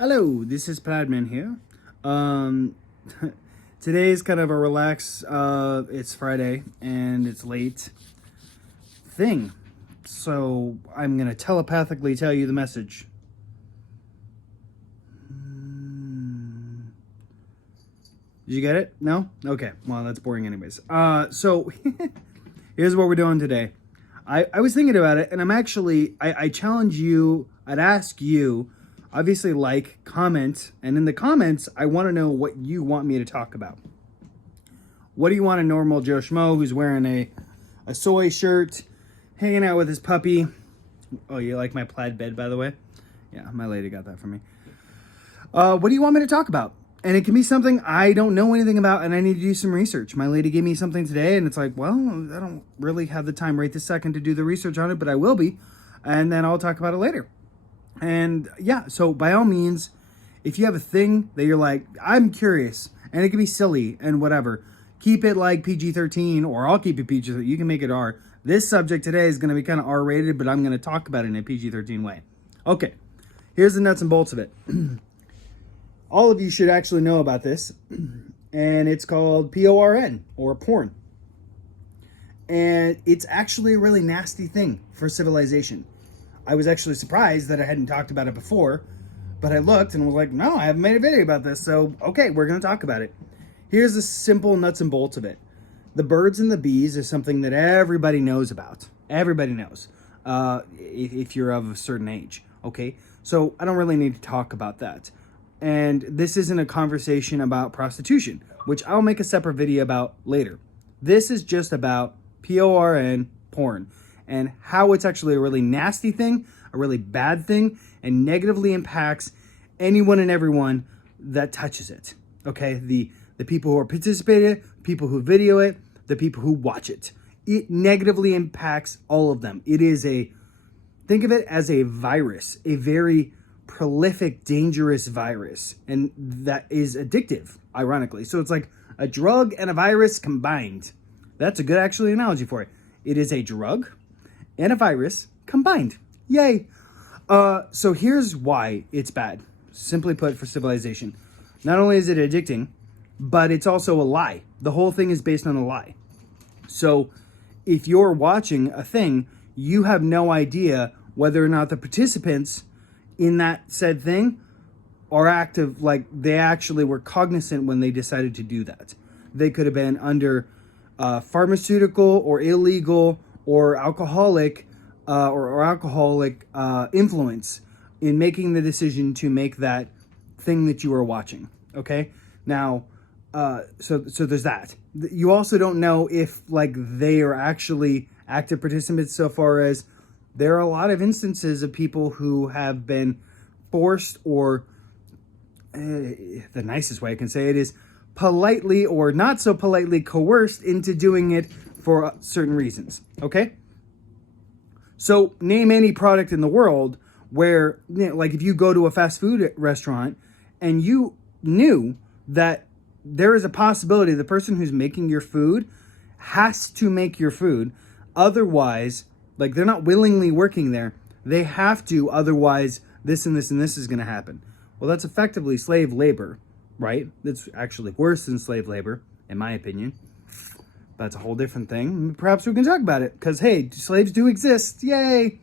Hello, this is Pradman here. Um, Today is kind of a relax, it's Friday and it's late thing. So I'm going to telepathically tell you the message. Did you get it? No? Okay, well, that's boring anyways. So here's what we're doing today. I was thinking about it, and I challenge you, I'd ask you, obviously like, comment, and in the comments, I want to know what you want me to talk about. What do you want a normal Joe Schmo who's wearing a soy shirt, hanging out with his puppy? Oh, you like my plaid bed, by the way? Yeah, my lady got that for me. What do you want me to talk about? And it can be something I don't know anything about and I need to do some research. My lady gave me something today and it's like, well, I don't really have the time right this second to do the research on it, but I will be. And then I'll talk about it later. And yeah, so by all means, if you have a thing that you're like, I'm curious, and it can be silly and whatever, keep it like PG-13, or I'll keep it PG-13. You can make it R. This subject today is going to be kind of R-rated, but I'm going to talk about it in a PG-13 way. Okay, here's the nuts and bolts of it. All of you should actually know about this, and it's called PORN, or porn. And it's actually a really nasty thing for civilization. I was actually surprised that I hadn't talked about it before, but I looked and was like, no, I haven't made a video about this, so okay, we're going to talk about it. Here's the simple nuts and bolts of it. The birds and the bees is something that everybody knows about. Everybody knows, if you're of a certain age, okay? So I don't really need to talk about that. And this isn't a conversation about prostitution, which I'll make a separate video about later. This is just about PORN, porn, and how it's actually a really nasty thing, a really bad thing, and negatively impacts anyone and everyone that touches it. Okay, the people who are participating, people who video it, the people who watch it. It negatively impacts all of them. It is think of it as a virus, a very prolific, dangerous virus, and that is addictive, ironically. So it's like a drug and a virus combined. That's a good actually analogy for it. It is a drug and a virus combined. Yay. So here's why it's bad. Simply put, for civilization. Not only is it addicting, but it's also a lie. The whole thing is based on a lie. So if you're watching a thing, you have no idea whether or not the participants in that said thing are active, like they actually were cognizant when they decided to do that. They could have been under pharmaceutical or illegal or alcoholic influence in making the decision to make that thing that you are watching. Okay, now so there's that. You also don't know if like they are actually active participants, so far as there are a lot of instances of people who have been forced, or the nicest way I can say it is politely or not so politely coerced into doing it for certain reasons. Okay? So name any product in the world where, like if you go to a fast food restaurant and you knew that there is a possibility the person who's making your food has to make your food, otherwise, like they're not willingly working there, they have to, otherwise this and this and this is going to happen. Well, that's effectively slave labor, right? That's actually worse than slave labor, in my opinion. That's a whole different thing. Perhaps we can talk about it, because hey, slaves do exist. Yay!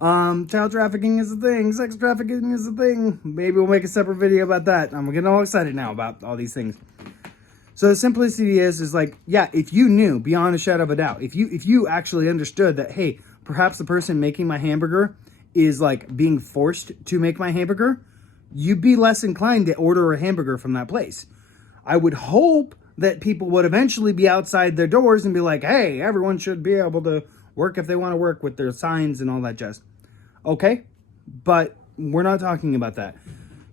Child trafficking is a thing. Sex trafficking is a thing. Maybe we'll make a separate video about that. I'm getting all excited now about all these things. So the simplicity is like, yeah, if you knew beyond a shadow of a doubt, if you actually understood that, hey, perhaps the person making my hamburger is like being forced to make my hamburger, you'd be less inclined to order a hamburger from that place. I would hope that people would eventually be outside their doors and be like, hey, everyone should be able to work if they want to work, with their signs and all that jazz. Okay, but we're not talking about that.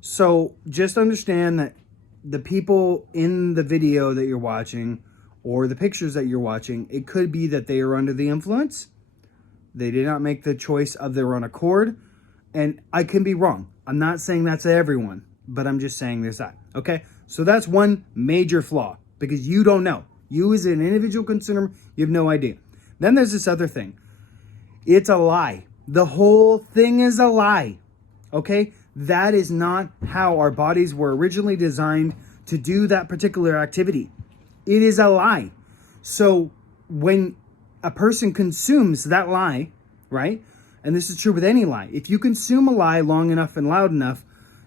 So just understand that the people in the video that you're watching or the pictures that you're watching, it could be that they are under the influence. They did not make the choice of their own accord. And I can be wrong. I'm not saying that's everyone, but I'm just saying there's that. Okay, so that's one major flaw, because you don't know. You as an individual consumer, you have no idea. Then there's this other thing. It's a lie. The whole thing is a lie. Okay? That is not how our bodies were originally designed to do that particular activity. It is a lie. So when a person consumes that lie, right? And this is true with any lie. If you consume a lie long enough and loud enough,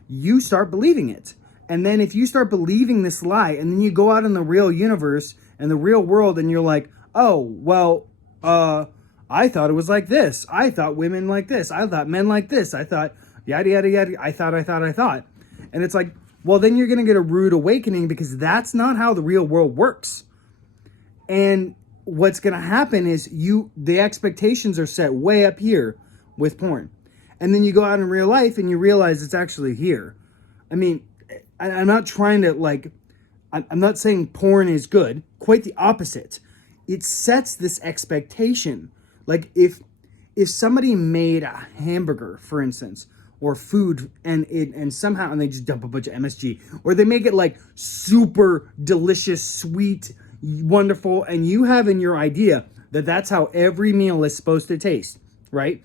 you start believing it. And then if you start believing this lie, and then you go out in the real universe and the real world, and you're like, oh, well, I thought it was like this. I thought women like this. I thought men like this. I thought yada, yada, yada. I thought. And it's like, well, then you're going to get a rude awakening, because that's not how the real world works. And what's going to happen is the expectations are set way up here with porn. And then you go out in real life and you realize it's actually here. I mean, I'm not trying to I'm not saying porn is good. Quite the opposite. It sets this expectation. Like if somebody made a hamburger, for instance, or food, and somehow they just dump a bunch of MSG, or they make it like super delicious, sweet, wonderful, and you have in your idea that that's how every meal is supposed to taste, right?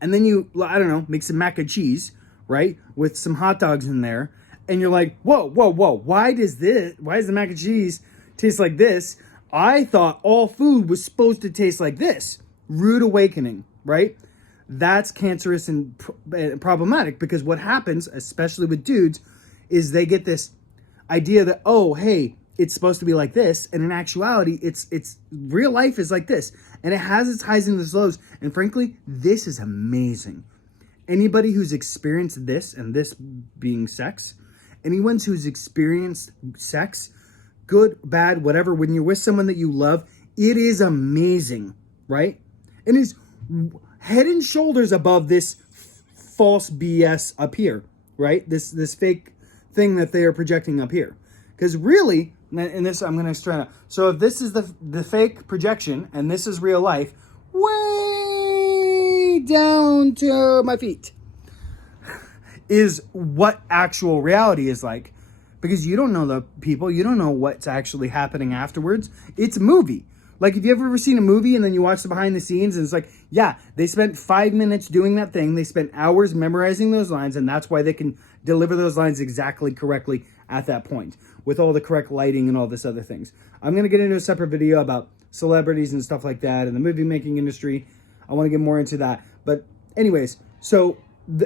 And then you, I don't know, make some mac and cheese, right, with some hot dogs in there, and you're like, whoa, why does the mac and cheese taste like this? I thought all food was supposed to taste like this. Rude awakening, right? That's cancerous and problematic, because what happens, especially with dudes, is they get this idea that, oh, hey, it's supposed to be like this, and in actuality, it's real life is like this, and it has its highs and its lows. And frankly, this is amazing. Anybody who's experienced this, and this being sex, anyone who's experienced sex, good, bad, whatever, when you're with someone that you love, it is amazing, right? And it's head and shoulders above this false BS up here, right? This fake thing that they are projecting up here. Because really, and this I'm going to try to, so if this is the fake projection and this is real life, way down to my feet is what actual reality is like. Because you don't know the people, you don't know what's actually happening afterwards. It's a movie. Like, if you've ever seen a movie and then you watch the behind the scenes, and it's like, yeah, they spent 5 minutes doing that thing. They spent hours memorizing those lines, and that's why they can deliver those lines exactly correctly at that point, with all the correct lighting and all this other things. I'm going to get into a separate video about celebrities and stuff like that and the movie making industry. I want to get more into that. But anyways, so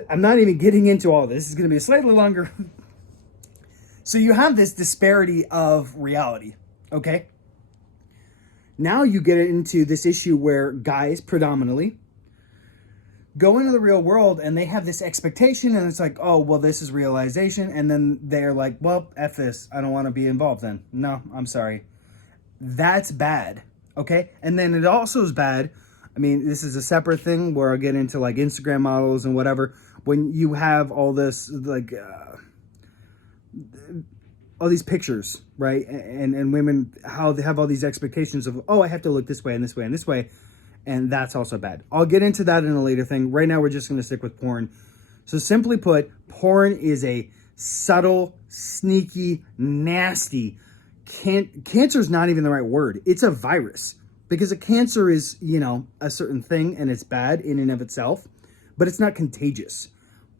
I'm not even getting into all this. It's going to be slightly longer. So you have this disparity of reality, okay? Now you get into this issue where guys predominantly go into the real world and they have this expectation, and it's like, oh, well, this is realization. And then they're like, well, F this. I don't want to be involved then. No, I'm sorry. That's bad, okay? And then it also is bad. I mean, this is a separate thing where I'll get into like Instagram models and whatever. When you have all this, like, all these pictures, right? And women, how they have all these expectations of, oh, I have to look this way and this way and this way. And that's also bad. I'll get into that in a later thing. Right now, we're just going to stick with porn. So simply put, porn is a subtle, sneaky, nasty, cancer is not even the right word. It's a virus, because a cancer is, a certain thing and it's bad in and of itself, but it's not contagious.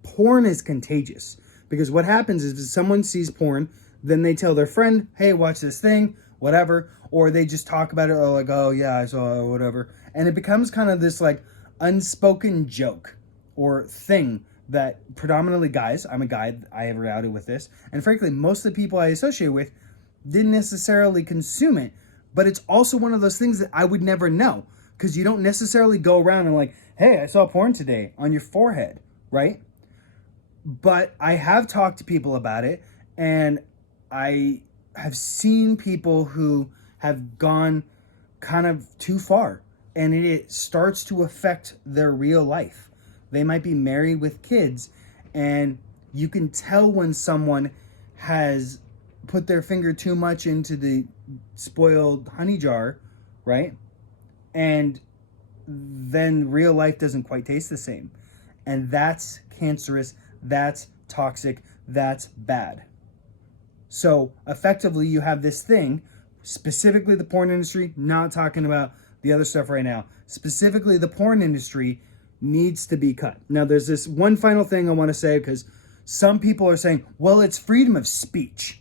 Porn is contagious, because what happens is if someone sees porn, then they tell their friend, hey, watch this thing, whatever. Or they just talk about it, like, oh, yeah, I saw it, whatever. And it becomes kind of this, like, unspoken joke or thing that predominantly guys, I'm a guy, I have reality with this. And frankly, most of the people I associate with didn't necessarily consume it. But it's also one of those things that I would never know, because you don't necessarily go around and like, hey, I saw porn today on your forehead, right? But I have talked to people about it, and I have seen people who have gone kind of too far, and it starts to affect their real life. They might be married with kids, and you can tell when someone has put their finger too much into the spoiled honey jar, right? And then real life doesn't quite taste the same. And that's cancerous, that's toxic, that's bad. So effectively, you have this thing, specifically the porn industry, not talking about the other stuff right now, specifically the porn industry needs to be cut. Now, there's this one final thing I want to say, because some people are saying, well, it's freedom of speech.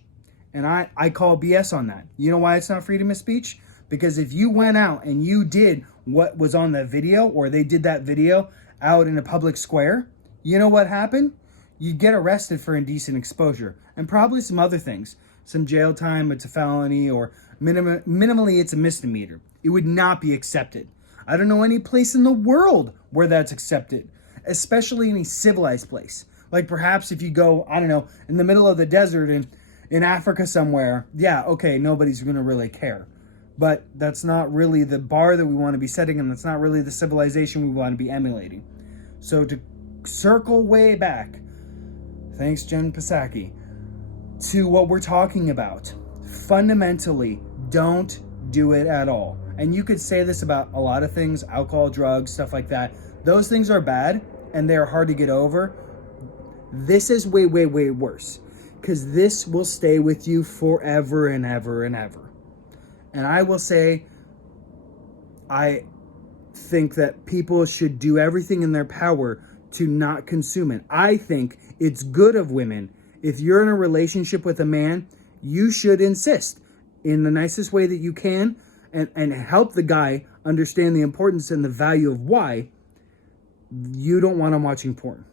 And I call BS on that. You know why it's not freedom of speech? Because if you went out and you did what was on the video, or they did that video out in a public square, you know what happened? You'd get arrested for indecent exposure and probably some other things. Some jail time, it's a felony, or minimally it's a misdemeanor. It would not be accepted. I don't know any place in the world where that's accepted, especially any civilized place. Like perhaps if you go, I don't know, in the middle of the desert in Africa somewhere, yeah, okay, nobody's going to really care. But that's not really the bar that we want to be setting, and that's not really the civilization we want to be emulating. So to circle way back, thanks Jen Psaki, to what we're talking about, fundamentally, don't do it at all. And you could say this about a lot of things, alcohol, drugs, stuff like that. Those things are bad and they're hard to get over. This is way, way, way worse, because this will stay with you forever and ever and ever. And I will say, I think that people should do everything in their power to not consume it. I think it's good of women. If you're in a relationship with a man, you should insist in the nicest way that you can, and help the guy understand the importance and the value of why you don't want him watching porn.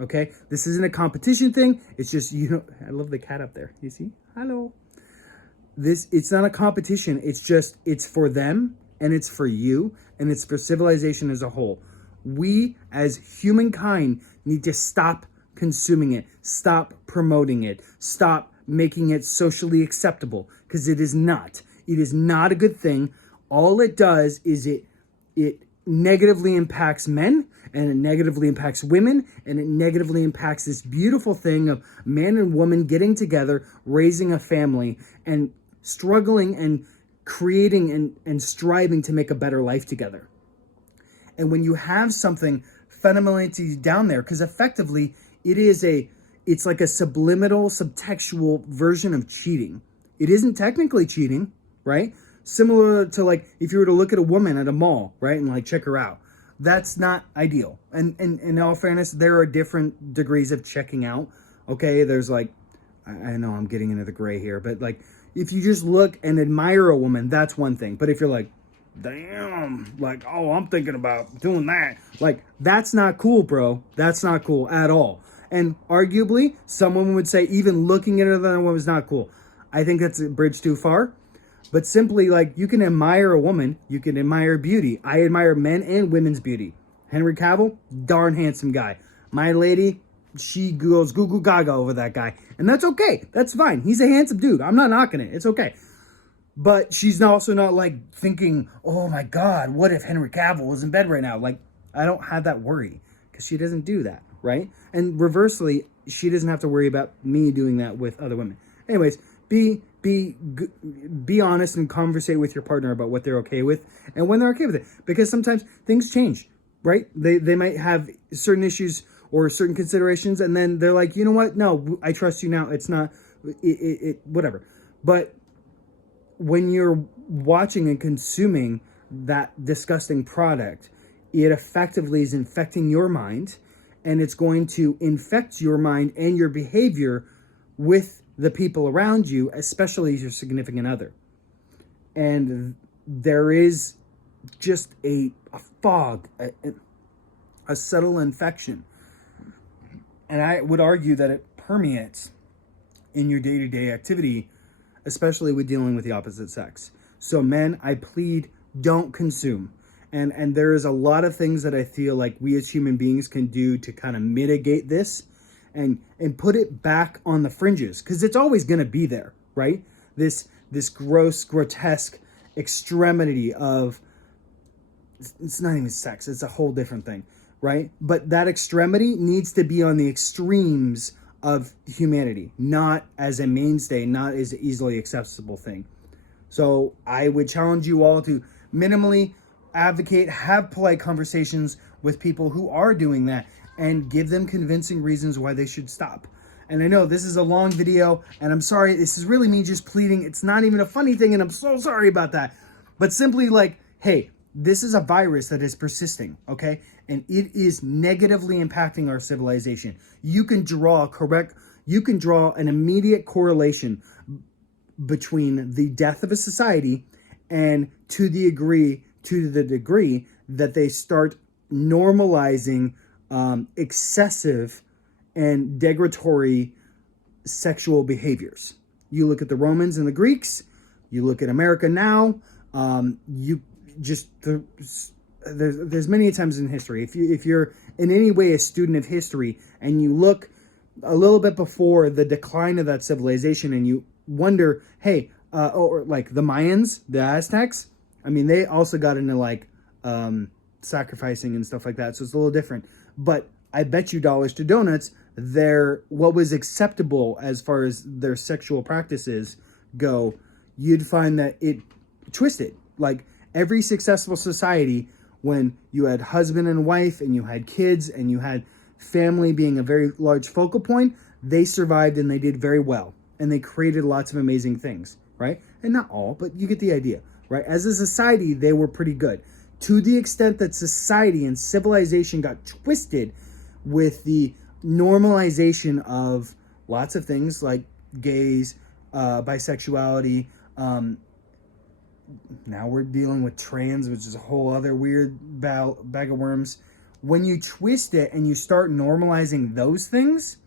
Okay? This isn't a competition thing. It's just, I love the cat up there. You see? Hello. It's not a competition. It's just, it's for them, and it's for you, and it's for civilization as a whole. We, as humankind, need to stop consuming it, stop promoting it, stop making it socially acceptable, because it is not. It is not a good thing. All it does is it negatively impacts men, and it negatively impacts women, and it negatively impacts this beautiful thing of man and woman getting together, raising a family, and struggling and creating and striving to make a better life together. And when you have something fundamentally down there, because effectively it's like a subliminal, subtextual version of cheating. It isn't technically cheating, right? Similar to like if you were to look at a woman at a mall, right, and like check her out. That's not ideal. And in all fairness, there are different degrees of checking out. Okay, there's like, I know I'm getting into the gray here, but like if you just look and admire a woman, that's one thing. But if you're like, damn, like, oh, I'm thinking about doing that, like, that's not cool, bro. That's not cool at all. And arguably, someone would say even looking at another woman is not cool. I think that's a bridge too far. But simply, like, you can admire a woman, you can admire beauty. I admire men and women's beauty. Henry Cavill, darn handsome guy. My lady, she goes goo goo gaga over that guy. And that's okay. That's fine. He's a handsome dude. I'm not knocking it. It's okay. But she's also not like thinking, oh my God, what if Henry Cavill was in bed right now? Like, I don't have that worry, because she doesn't do that, right? And reversely, she doesn't have to worry about me doing that with other women. Anyways, be honest and conversate with your partner about what they're okay with and when they're okay with it, because sometimes things change, right? They might have certain issues or certain considerations, and then they're like, you know what? No, I trust you now. It's not whatever. But when you're watching and consuming that disgusting product, it effectively is infecting your mind, and it's going to infect your mind and your behavior with the people around you, especially your significant other. And there is just a fog, a subtle infection. And I would argue that it permeates in your day-to-day activity, especially with dealing with the opposite sex. So men, I plead, don't consume. And there is a lot of things that I feel like we as human beings can do to kind of mitigate this and put it back on the fringes, because it's always going to be there, right? This gross, grotesque extremity of, it's not even sex, it's a whole different thing, right? But that extremity needs to be on the extremes of humanity, not as a mainstay, not as an easily accessible thing. So I would challenge you all to minimally advocate, have polite conversations with people who are doing that, and give them convincing reasons why they should stop. And I know this is a long video, and I'm sorry, this is really me just pleading. It's not even a funny thing, and I'm so sorry about that. But simply like, hey, this is a virus that is persisting, okay? and it is negatively impacting our civilization. You can draw an immediate correlation between the death of a society and to the degree that they start normalizing excessive and degradatory sexual behaviors. You look at the Romans and the Greeks, you look at America now, there's many times in history. If you're in any way a student of history and you look a little bit before the decline of that civilization and you wonder, hey, or like the Mayans, the Aztecs, I mean, they also got into like sacrificing and stuff like that, so it's a little different. But I bet you dollars to donuts, what was acceptable as far as their sexual practices go, you'd find that it twisted. Like every successful society, when you had husband and wife and you had kids and you had family being a very large focal point, they survived and they did very well. And they created lots of amazing things, right? And not all, but you get the idea, right? As a society, they were pretty good. To the extent that society and civilization got twisted with the normalization of lots of things like gays, bisexuality, now we're dealing with trans, which is a whole other weird bag of worms. When you twist it and you start normalizing those things,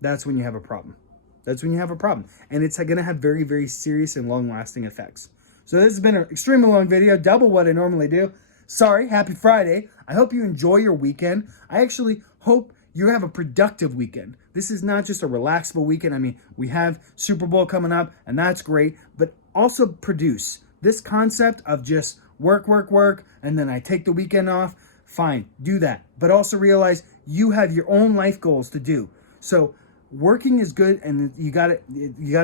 that's when you have a problem. That's when you have a problem. And it's going to have very, very serious and long-lasting effects. So this has been an extremely long video, double what I normally do. Sorry, happy Friday. I hope you enjoy your weekend. I actually hope you have a productive weekend. This is not just a relaxable weekend. I mean, we have Super Bowl coming up, and that's great. But also produce. This concept of just work, and then I take the weekend off, fine, do that. But also realize you have your own life goals to do. So working is good, and you gotta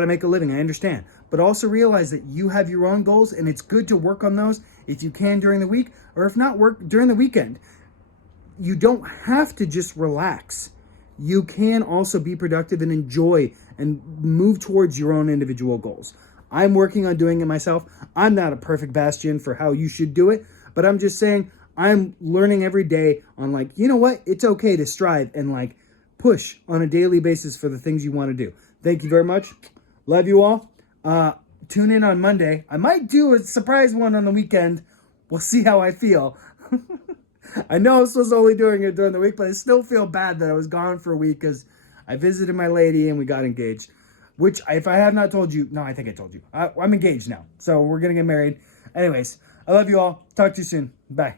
make a living, I understand. But also realize that you have your own goals, and it's good to work on those if you can during the week, or if not, work during the weekend. You don't have to just relax. You can also be productive and enjoy and move towards your own individual goals. I'm working on doing it myself. I'm not a perfect bastion for how you should do it, but I'm just saying I'm learning every day on like, you know what? It's okay to strive and like push on a daily basis for the things you want to do. Thank you very much. Love you all. Tune in on Monday. I might do a surprise one on the weekend. We'll see how I feel. I know I was supposed to only doing it during the week, but I still feel bad that I was gone for a week because I visited my lady and we got engaged. Which, if I have not told you, no, I think I told you. I'm engaged now, so we're going to get married. Anyways, I love you all. Talk to you soon. Bye.